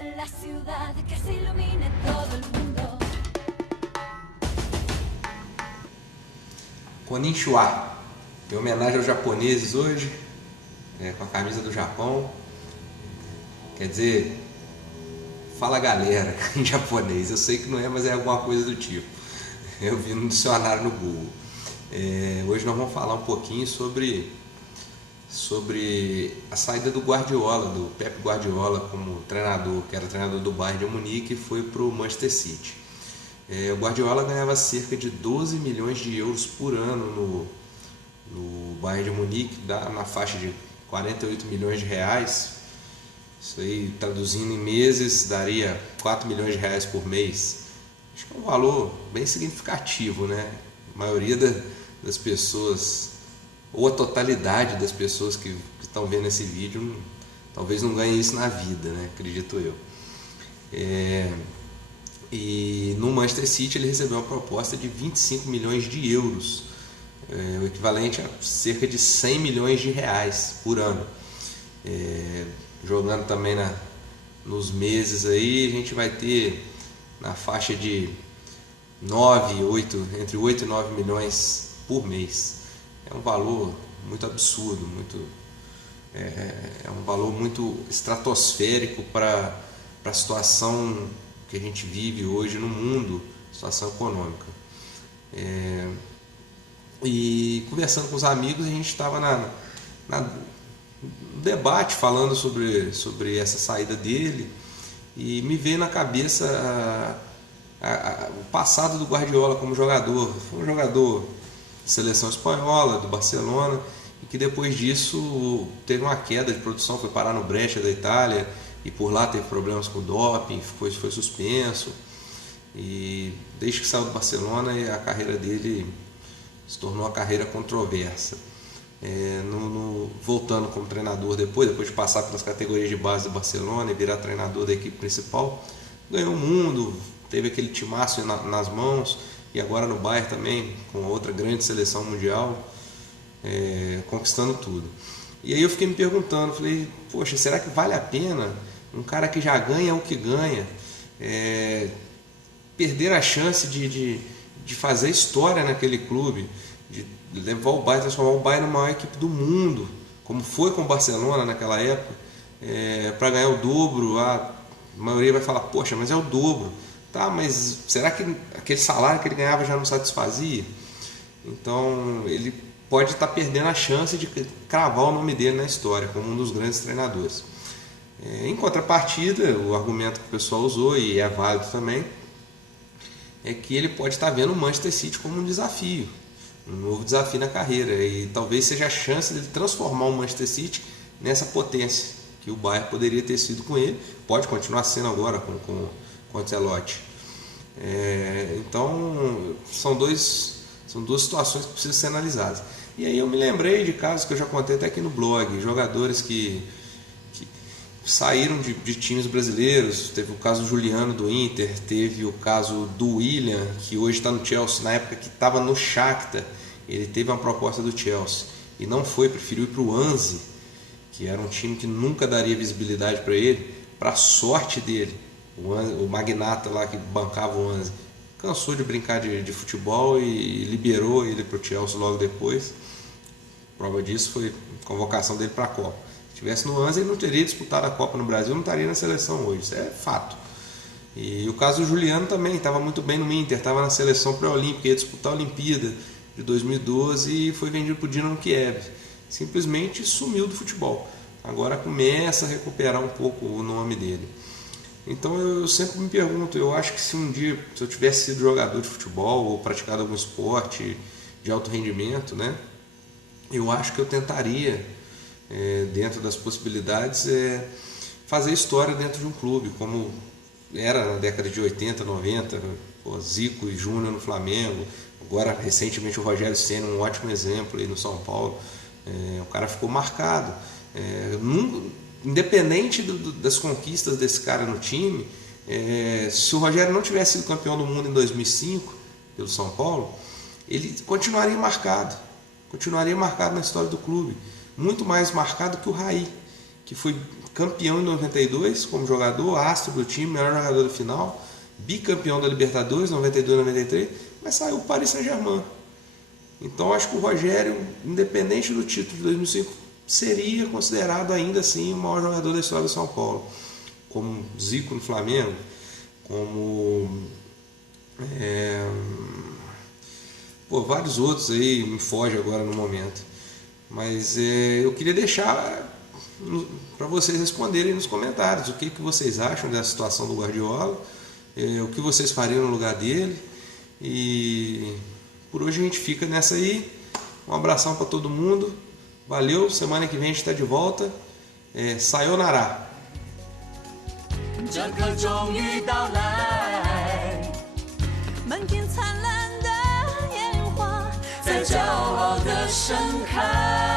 en la ciudad, que se ilumine todo el mundo. Konnichiwa, em homenagem aos japoneses hoje, com a camisa do Japão. Quer dizer, fala galera em japonês. Eu sei que não é, mas é alguma coisa do tipo. Eu vi no dicionário no Google. Hoje nós vamos falar um pouquinho sobre a saída do Guardiola, do Pep Guardiola como treinador, que era treinador do Bayern de Munique, e foi para o Manchester City. O Guardiola ganhava cerca de 12 milhões de euros por ano no Bayern de Munique, na faixa de 48 milhões de reais. Isso aí, traduzindo em meses, daria 4 milhões de reais por mês. Acho que é um valor bem significativo, né? A maioria das pessoas, ou a totalidade das pessoas que estão vendo esse vídeo, talvez não ganhem isso na vida, né? Acredito eu. E no Manchester City ele recebeu uma proposta de 25 milhões de euros, o equivalente a cerca de 100 milhões de reais por ano. Jogando também nos meses aí, a gente vai ter na faixa de entre 8 e 9 milhões por mês. É um valor muito absurdo, é um valor muito estratosférico para a situação que a gente vive hoje no mundo, situação econômica. E conversando com os amigos, a gente estava no debate falando sobre essa saída dele, e me veio na cabeça o passado do Guardiola como jogador. Foi um jogador de seleção espanhola, do Barcelona, e que depois disso teve uma queda de produção, foi parar no Brescia da Itália, e por lá teve problemas com doping, foi suspenso, e desde que saiu do Barcelona a carreira dele se tornou uma carreira controversa. Voltando como treinador depois de passar pelas categorias de base do Barcelona e virar treinador da equipe principal, ganhou o mundo, teve aquele timaço nas mãos, e agora no Bayern também, com outra grande seleção mundial, conquistando tudo. E aí eu fiquei me perguntando, falei, poxa, será que vale a pena um cara que já ganha o que ganha, perder a chance de fazer história naquele clube, de levar o Bayern, transformar o Bayern na maior equipe do mundo, como foi com o Barcelona naquela época, para ganhar o dobro? A maioria vai falar, poxa, mas é o dobro. Tá, mas será que aquele salário que ele ganhava já não satisfazia? Então ele pode estar perdendo a chance de cravar o nome dele na história como um dos grandes treinadores. Em contrapartida, o argumento que o pessoal usou, e é válido também, é que ele pode estar vendo o Manchester City como um desafio, um novo desafio na carreira, e talvez seja a chance de transformar o Manchester City nessa potência que o Bayern poderia ter sido com ele, pode continuar sendo agora com o Ancelotti. Então são duas situações que precisam ser analisadas. E aí eu me lembrei de casos que eu já contei até aqui no blog, jogadores que saíram de times brasileiros. Teve o caso do Juliano do Inter, teve o caso do William, que hoje está no Chelsea. Na época que estava no Shakhtar, ele teve uma proposta do Chelsea e não foi, preferiu ir para o Anzi, que era um time que nunca daria visibilidade para ele. Para a sorte dele, o magnata lá que bancava o Anzi cansou de brincar de futebol e liberou ele para o Chelsea logo depois. Prova disso foi a convocação dele para a Copa. Se estivesse no Anzi, ele não teria disputado a Copa no Brasil, não estaria na seleção hoje, isso é fato. E o caso do Juliano também, estava muito bem no Inter, estava na seleção pré-olímpica, ia disputar a Olimpíada de 2012 e foi vendido para o Dinamo Kiev. Simplesmente sumiu do futebol. Agora começa a recuperar um pouco o nome dele. Então eu sempre me pergunto, eu acho que se um dia, se eu tivesse sido jogador de futebol ou praticado algum esporte de alto rendimento, né, eu acho que eu tentaria, dentro das possibilidades, fazer história dentro de um clube, como era na década de 80, 90, Zico e Júnior no Flamengo, agora recentemente o Rogério Ceni, um ótimo exemplo aí no São Paulo. O cara ficou marcado. Independente das conquistas desse cara no time, se o Rogério não tivesse sido campeão do mundo em 2005 pelo São Paulo, ele continuaria marcado na história do clube, muito mais marcado que o Raí, que foi campeão em 92 como jogador, astro do time, melhor jogador da final, bicampeão da Libertadores 92 e 93, mas saiu o Paris Saint-Germain. Então acho que o Rogério, independente do título de 2005, seria considerado ainda assim o maior jogador da história do São Paulo, como Zico no Flamengo, como vários outros aí, me foge agora no momento. Mas eu queria deixar para vocês responderem nos comentários o que vocês acham dessa situação do Guardiola, o que vocês fariam no lugar dele. E por hoje a gente fica nessa aí. Um abração para todo mundo. Valeu, semana que vem a gente está de volta. Sayonara. 这刻终于到来，满天灿烂的烟花，在骄傲地盛开。